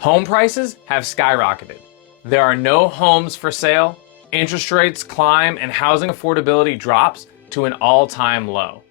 Home prices have skyrocketed. There are no homes for sale, interest rates climb, and housing affordability drops to an all-time low.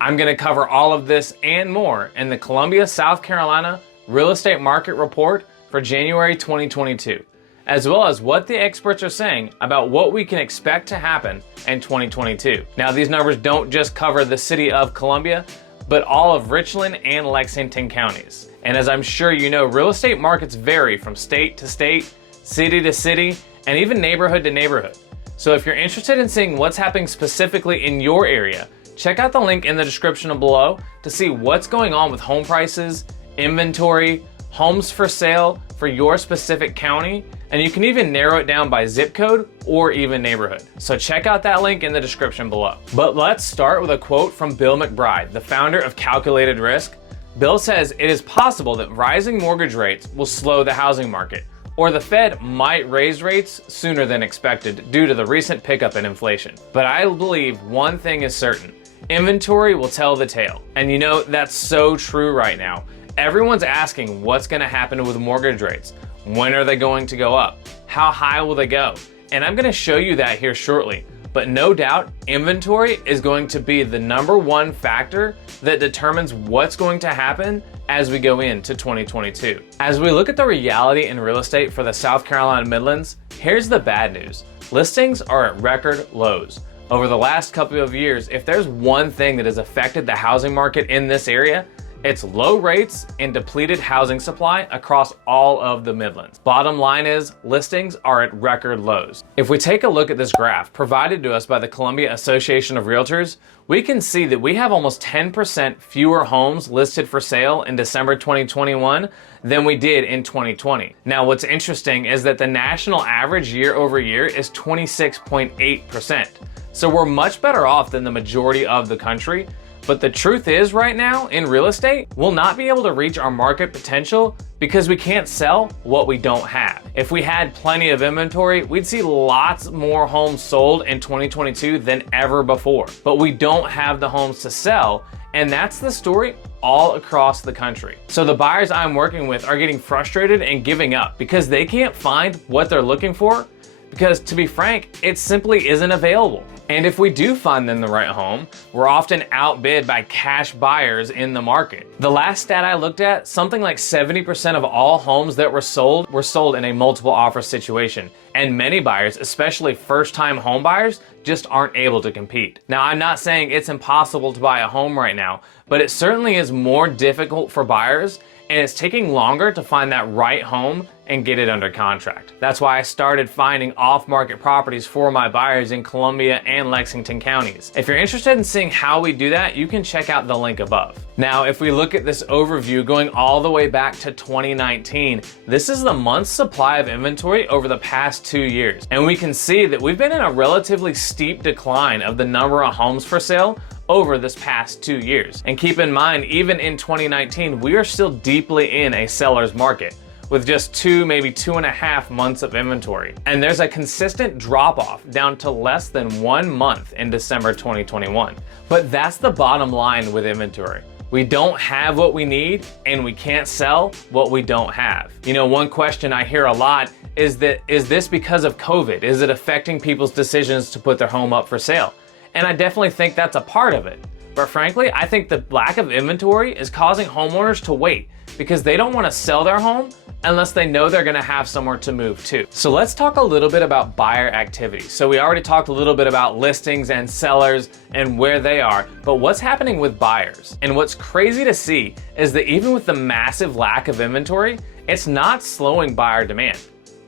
I'm going to cover all of this and more in the Columbia, South Carolina Real Estate Market Report for January 2022, as well as what the experts are saying about what we can expect to happen in 2022. Now, these numbers don't just cover the city of Columbia, but all of Richland and Lexington counties. And as I'm sure you know, real estate markets vary from state to state, city to city, and even neighborhood to neighborhood. So if you're interested in seeing what's happening specifically in your area, check out the link in the description below to see what's going on with home prices, inventory, homes for sale for your specific county, and you can even narrow it down by zip code or even neighborhood. So check out that link in the description below. But let's start with a quote from Bill McBride, the founder of Calculated Risk. Bill says it is possible that rising mortgage rates will slow the housing market, or the Fed might raise rates sooner than expected due to the recent pickup in inflation. But I believe one thing is certain: inventory will tell the tale. And you know, that's so true right now. Everyone's asking what's going to happen with mortgage rates. When are they going to go up? How high will they go? And I'm going to show you that here shortly. But no doubt, inventory is going to be the #1 factor that determines what's going to happen as we go into 2022. As we look at the reality in real estate for the South Carolina Midlands, here's the bad news. Listings are at record lows. Over the last couple of years, if there's one thing that has affected the housing market in this area, it's low rates and depleted housing supply across all of the Midlands. Bottom line is, listings are at record lows. If we take a look at this graph provided to us by the Columbia Association of Realtors, we can see that we have almost 10% fewer homes listed for sale in December 2021 than we did in 2020. Now, what's interesting is that the national average year over year is 26.8%. So we're much better off than the majority of the country. But the truth is, right now in real estate, we'll not be able to reach our market potential because we can't sell what we don't have. If we had plenty of inventory, we'd see lots more homes sold in 2022 than ever before. But we don't have the homes to sell, and that's the story all across the country. So the buyers I'm working with are getting frustrated and giving up because they can't find what they're looking for, because to be frank, it simply isn't available. And if we do find them the right home, we're often outbid by cash buyers in the market. The last stat I looked at, something like 70% of all homes that were sold in a multiple offer situation. And many buyers, especially first-time home buyers, just aren't able to compete. Now, I'm not saying it's impossible to buy a home right now, but it certainly is more difficult for buyers, and it's taking longer to find that right home and get it under contract. That's why I started finding off-market properties for my buyers in Columbia and Lexington counties. If you're interested in seeing how we do that, you can check out the link above. Now, if we look at this overview going all the way back to 2019, this is the month's supply of inventory over the past 2 years. And we can see that we've been in a relatively steep decline of the number of homes for sale over this past 2 years. And keep in mind, even in 2019, we are still deeply in a seller's market with just 2, maybe 2.5 months of inventory. And there's a consistent drop off down to less than 1 month in December 2021. But that's the bottom line with inventory. We don't have what we need, and we can't sell what we don't have. You know, one question I hear a lot is this because of COVID? Is it affecting people's decisions to put their home up for sale? And I definitely think that's a part of it. But frankly, I think the lack of inventory is causing homeowners to wait because they don't want to sell their home unless they know they're going to have somewhere to move to. So let's talk a little bit about buyer activity. So we already talked a little bit about listings and sellers and where they are, but what's happening with buyers? And what's crazy to see is that even with the massive lack of inventory, it's not slowing buyer demand.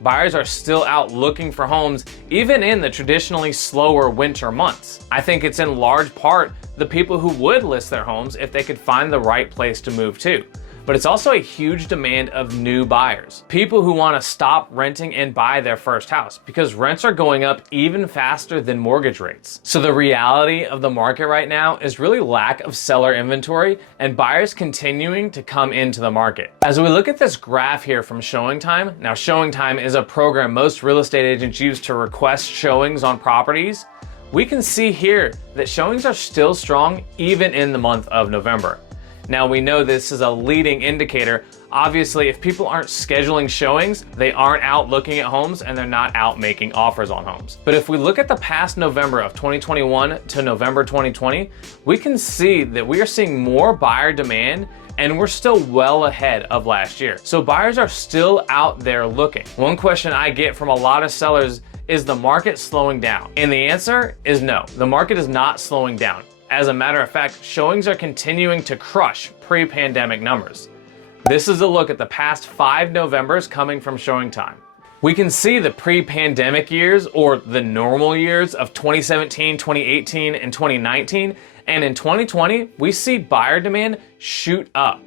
Buyers are still out looking for homes even in the traditionally slower winter months. I think it's in large part the people who would list their homes if they could find the right place to move to. But it's also a huge demand of new buyers. People who want to stop renting and buy their first house because rents are going up even faster than mortgage rates. So the reality of the market right now is really lack of seller inventory and buyers continuing to come into the market. As we look at this graph here from ShowingTime, now ShowingTime is a program most real estate agents use to request showings on properties. We can see here that showings are still strong even in the month of November. Now we know this is a leading indicator. Obviously, if people aren't scheduling showings, they aren't out looking at homes and they're not out making offers on homes. But if we look at the past November of 2021 to November 2020, we can see that we are seeing more buyer demand and we're still well ahead of last year. So buyers are still out there looking. One question I get from a lot of sellers is the market slowing down? And the answer is no, the market is not slowing down. As a matter of fact, showings are continuing to crush pre-pandemic numbers. This is a look at the past 5 Novembers coming from Showing Time. We can see the pre-pandemic years, or the normal years of 2017, 2018, and 2019. And in 2020, we see buyer demand shoot up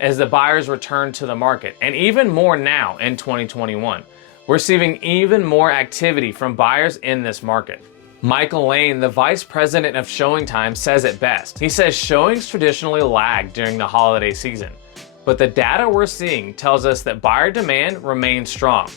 as the buyers return to the market, and even more now in 2021. We're seeing even more activity from buyers in this market. Michael Lane, the vice president of Showing Time, says it best. He says showings traditionally lag during the holiday season, but the data we're seeing tells us that buyer demand remains strong.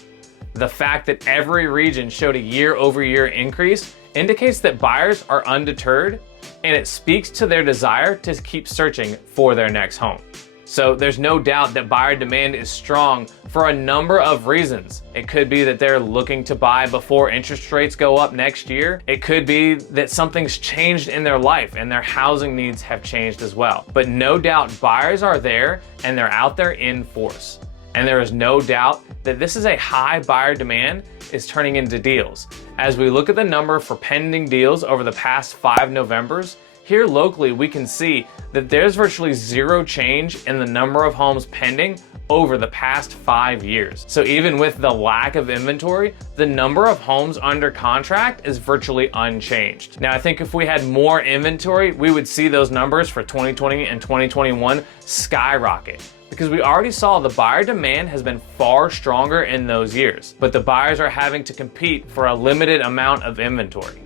The fact that every region showed a year-over-year increase indicates that buyers are undeterred, and it speaks to their desire to keep searching for their next home. So there's no doubt that buyer demand is strong for a number of reasons. It could be that they're looking to buy before interest rates go up next year. It could be that something's changed in their life and their housing needs have changed as well. But no doubt buyers are there and they're out there in force. And there is no doubt that this is a high buyer demand is turning into deals. As we look at the number for pending deals over the past 5 Novembers, here locally we can see that there's virtually zero change in the number of homes pending over the past 5 years. So even with the lack of inventory, the number of homes under contract is virtually unchanged. Now I think if we had more inventory, we would see those numbers for 2020 and 2021 skyrocket, because we already saw the buyer demand has been far stronger in those years, but the buyers are having to compete for a limited amount of inventory.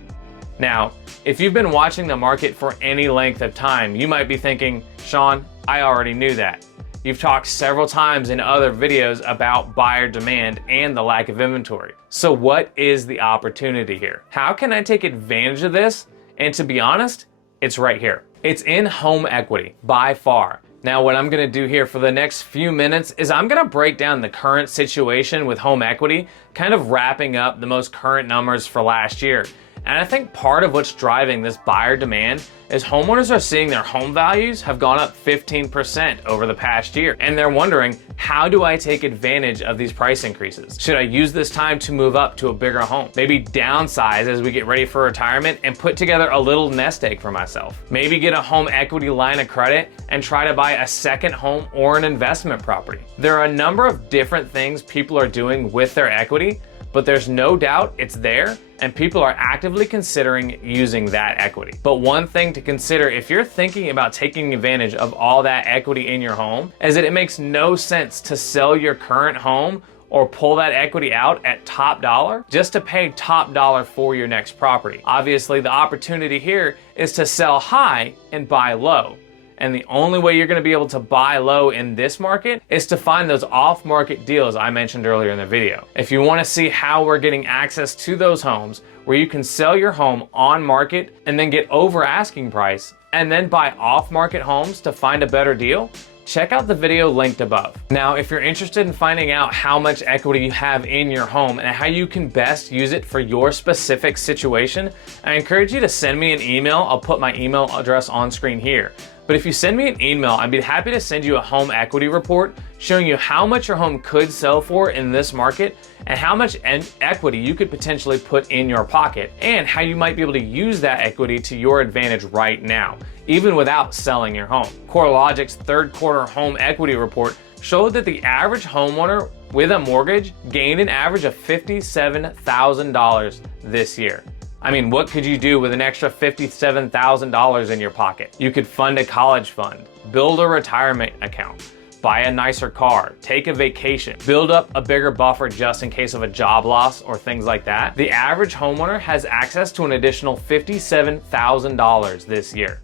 Now, if you've been watching the market for any length of time, you might be thinking, Shaun, I already knew that. You've talked several times in other videos about buyer demand and the lack of inventory. So what is the opportunity here? How can I take advantage of this? And to be honest, it's right here. It's in home equity by far. Now, what I'm gonna do here for the next few minutes is I'm gonna break down the current situation with home equity, kind of wrapping up the most current numbers for last year. And I think part of what's driving this buyer demand is homeowners are seeing their home values have gone up 15% over the past year. And they're wondering, how do I take advantage of these price increases? Should I use this time to move up to a bigger home? Maybe downsize as we get ready for retirement and put together a little nest egg for myself. Maybe get a home equity line of credit and try to buy a second home or an investment property. There are a number of different things people are doing with their equity, but there's no doubt it's there and people are actively considering using that equity. But one thing to consider if you're thinking about taking advantage of all that equity in your home is that it makes no sense to sell your current home or pull that equity out at top dollar just to pay top dollar for your next property. Obviously, the opportunity here is to sell high and buy low. And the only way you're gonna be able to buy low in this market is to find those off-market deals I mentioned earlier in the video. If you wanna see how we're getting access to those homes where you can sell your home on market and then get over asking price and then buy off-market homes to find a better deal, check out the video linked above. Now, if you're interested in finding out how much equity you have in your home and how you can best use it for your specific situation, I encourage you to send me an email. I'll put my email address on screen here. But if you send me an email, I'd be happy to send you a home equity report showing you how much your home could sell for in this market and how much equity you could potentially put in your pocket and how you might be able to use that equity to your advantage right now, even without selling your home. CoreLogic's third quarter home equity report showed that the average homeowner with a mortgage gained an average of $57,000 this year. I mean, what could you do with an extra $57,000 in your pocket? You could fund a college fund, build a retirement account, buy a nicer car, take a vacation, build up a bigger buffer just in case of a job loss or things like that. The average homeowner has access to an additional $57,000 this year.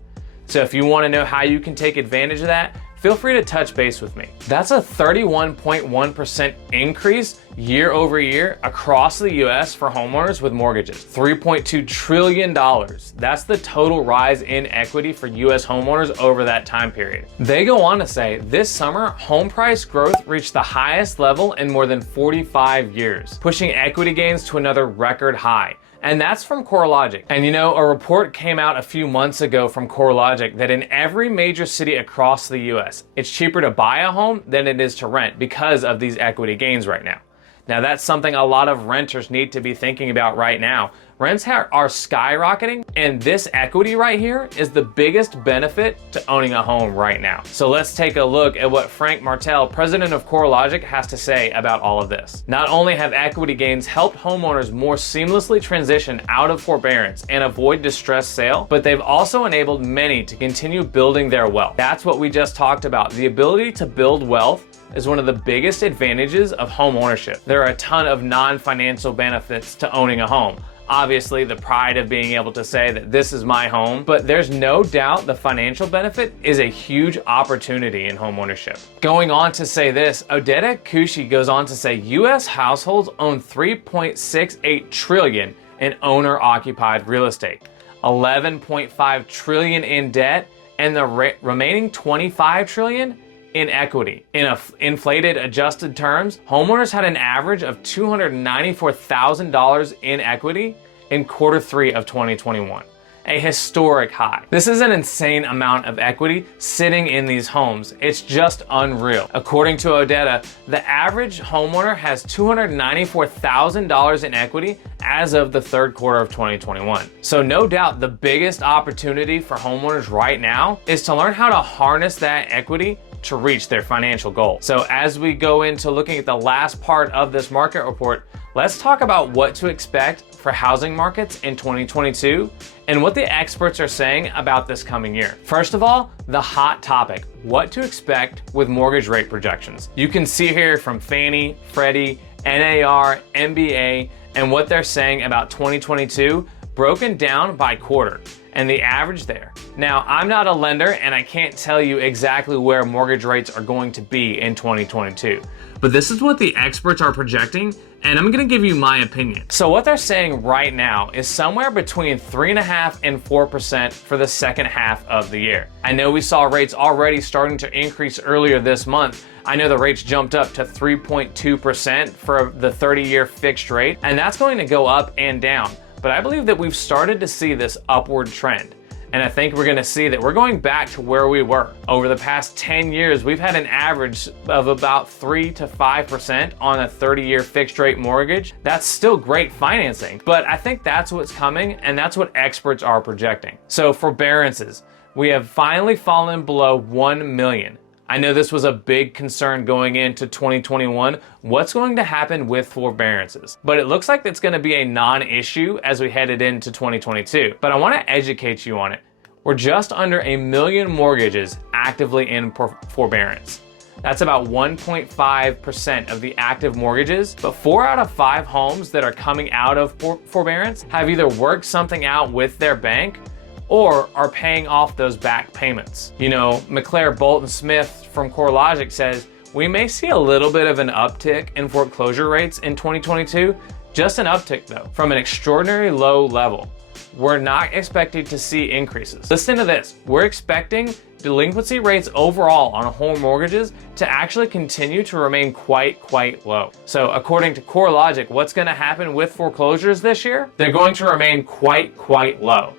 So if you want to know how you can take advantage of that, feel free to touch base with me. That's a 31.1% increase year over year across the US for homeowners with mortgages. $3.2 trillion. That's the total rise in equity for US homeowners over that time period. They go on to say this summer, home price growth reached the highest level in more than 45 years, pushing equity gains to another record high. And that's from CoreLogic. And you know, a report came out a few months ago from CoreLogic that in every major city across the US, it's cheaper to buy a home than it is to rent because of these equity gains right now. Now that's something a lot of renters need to be thinking about right now. Rents are skyrocketing, and this equity right here is the biggest benefit to owning a home right now. So let's take a look at what Frank Martell, president of CoreLogic, has to say about all of this. Not only have equity gains helped homeowners more seamlessly transition out of forbearance and avoid distressed sale, but they've also enabled many to continue building their wealth. That's what we just talked about. The ability to build wealth is one of the biggest advantages of home ownership. There are a ton of non-financial benefits to owning a home. Obviously, the pride of being able to say that this is my home, but there's no doubt the financial benefit is a huge opportunity in home ownership. Going on to say this, Odetta Kushi goes on to say US households own $3.68 trillion in owner-occupied real estate, $11.5 trillion in debt, and the remaining $25 trillion in equity. In inflated adjusted terms, homeowners had an average of $294,000 in equity in Q3 of 2021, a historic high. This is an insane amount of equity sitting in these homes. It's just unreal. According to Odetta, the average homeowner has $294,000 in equity as of the Q3 of 2021. So no doubt the biggest opportunity for homeowners right now is to learn how to harness that equity to reach their financial goal. So as we go into looking at the last part of this market report, let's talk about what to expect for housing markets in 2022 and what the experts are saying about this coming year. First of all, the hot topic, what to expect with mortgage rate projections. You can see here from Fannie, Freddie, NAR, MBA, and what they're saying about 2022 broken down by quarter and the average there. Now, I'm not a lender and I can't tell you exactly where mortgage rates are going to be in 2022, but this is what the experts are projecting, and I'm gonna give you my opinion. So what they're saying right now is somewhere between 3.5% and 4% for the second half of the year. I know we saw rates already starting to increase earlier this month. I know the rates jumped up to 3.2% for the 30-year fixed rate, and that's going to go up and down. But I believe that we've started to see this upward trend. And I think we're gonna see that we're going back to where we were. Over the past 10 years, we've had an average of about 3 to 5% on a 30-year fixed rate mortgage. That's still great financing, but I think that's what's coming, and that's what experts are projecting. So forbearances, we have finally fallen below 1 million. I know this was a big concern going into 2021. What's going to happen with forbearances? But it looks like it's going to be a non-issue as we headed into 2022. But I want to educate you on it. We're just under 1 million mortgages actively in forbearance. That's about 1.5% of the active mortgages, but 4 out of 5 homes that are coming out of forbearance have either worked something out with their bank or are paying off those back payments. You know, McClare Bolton Smith from CoreLogic says, we may see a little bit of an uptick in foreclosure rates in 2022, just an uptick though, from an extraordinary low level. We're not expecting to see increases. Listen to this, we're expecting delinquency rates overall on home mortgages to actually continue to remain quite low. So according to CoreLogic, what's gonna happen with foreclosures this year? They're going to remain quite low.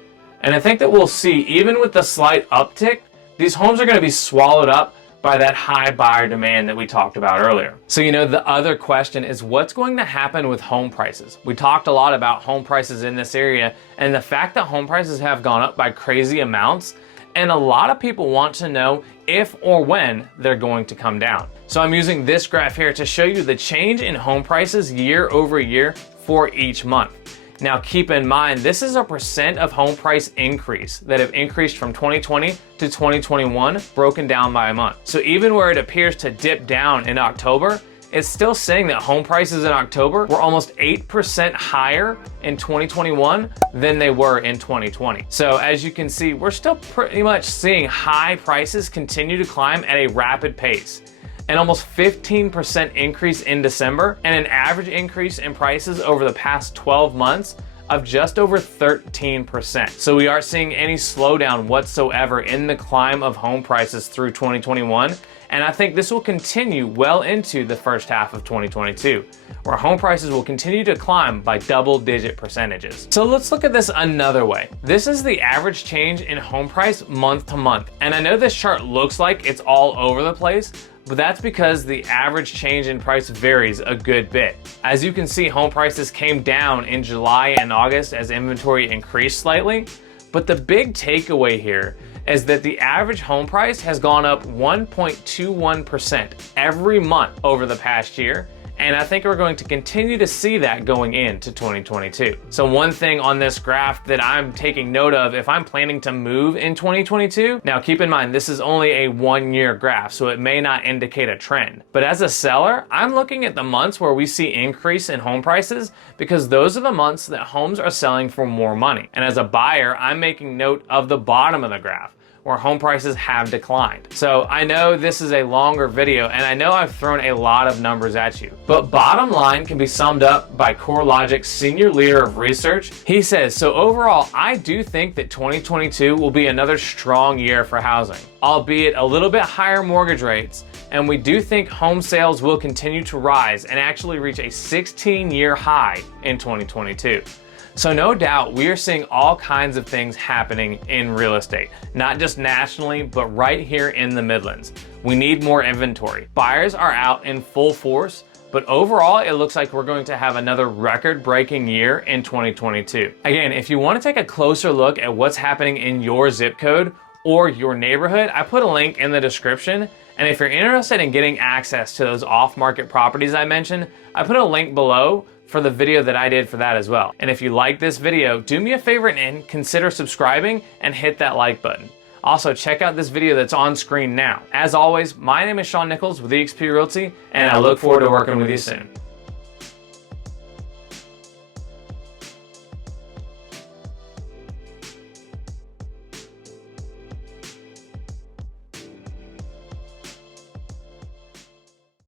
And I think that we'll see, even with the slight uptick, these homes are going to be swallowed up by that high buyer demand that we talked about earlier. So, you know, the other question is what's going to happen with home prices? We talked a lot about home prices in this area and the fact that home prices have gone up by crazy amounts. And a lot of people want to know if or when they're going to come down. So I'm using this graph here to show you the change in home prices year over year for each month. Now keep in mind, this is a percent of home price increase that have increased from 2020 to 2021, broken down by a month. So even where it appears to dip down in October, it's still saying that home prices in October were almost 8% higher in 2021 than they were in 2020. So as you can see, we're still pretty much seeing high prices continue to climb at a rapid pace. An almost 15% increase in December, and an average increase in prices over the past 12 months of just over 13%. So we aren't seeing any slowdown whatsoever in the climb of home prices through 2021. And I think this will continue well into the first half of 2022, where home prices will continue to climb by double-digit percentages. So let's look at this another way. This is the average change in home price month to month. And I know this chart looks like it's all over the place, but that's because the average change in price varies a good bit. As you can see, home prices came down in July and August as inventory increased slightly, but the big takeaway here is that the average home price has gone up 1.21% every month over the past year, and I think we're going to continue to see that going into 2022. So one thing on this graph that I'm taking note of if I'm planning to move in 2022, now keep in mind this is only a 1-year graph, so it may not indicate a trend. But as a seller, I'm looking at the months where we see increase in home prices because those are the months that homes are selling for more money. And as a buyer, I'm making note of the bottom of the graph, where home prices have declined. So I know this is a longer video and I know I've thrown a lot of numbers at you, but bottom line can be summed up by CoreLogic's senior leader of research. He says, so overall, I do think that 2022 will be another strong year for housing, albeit a little bit higher mortgage rates. And we do think home sales will continue to rise and actually reach a 16-year high in 2022. So no doubt we are seeing all kinds of things happening in real estate, not just nationally, but right here in the Midlands. We need more inventory. Buyers are out in full force, but overall it looks like we're going to have another record-breaking year in 2022. Again, if you want to take a closer look at what's happening in your zip code or your neighborhood, I put a link in the description. And if you're interested in getting access to those off-market properties I mentioned, I put a link below for the video that I did for that as well. And if you like this video, do me a favor and consider subscribing and hit that like button. Also, check out this video that's on screen now. As always, my name is Shaun Nichols with eXp Realty, and I look forward to working with you soon.